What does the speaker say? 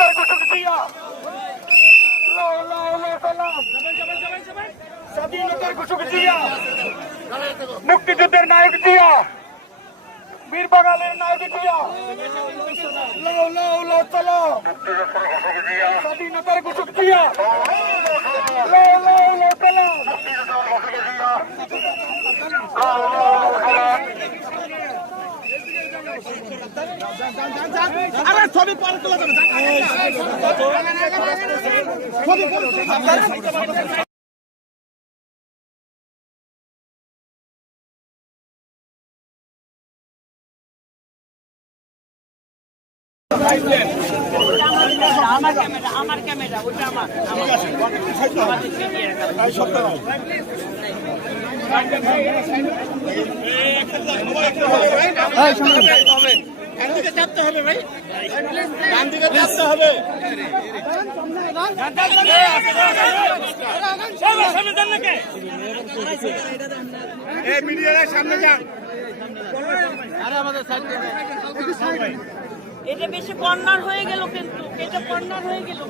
স্বাধীনতার ঘোষক জিয়া, স্বাধীনতার ঘোষক জিয়া, মুক্তিযুদ্ধের নায়ক জিয়া, বীর বাঙালির নায়ক জিয়া, স্বাধীনতার ঘোষক জিয়া, আরে ছবি পরে তোলা যাবে আমার ক্যামেরা ওটা আমার চাপতে হবে ভাই, ডান দিকে চাপতে হবে। সামনে যান। এটা বেশি কর্নার হয়ে গেল, কিন্তু এটা কর্নার হয়ে গেল।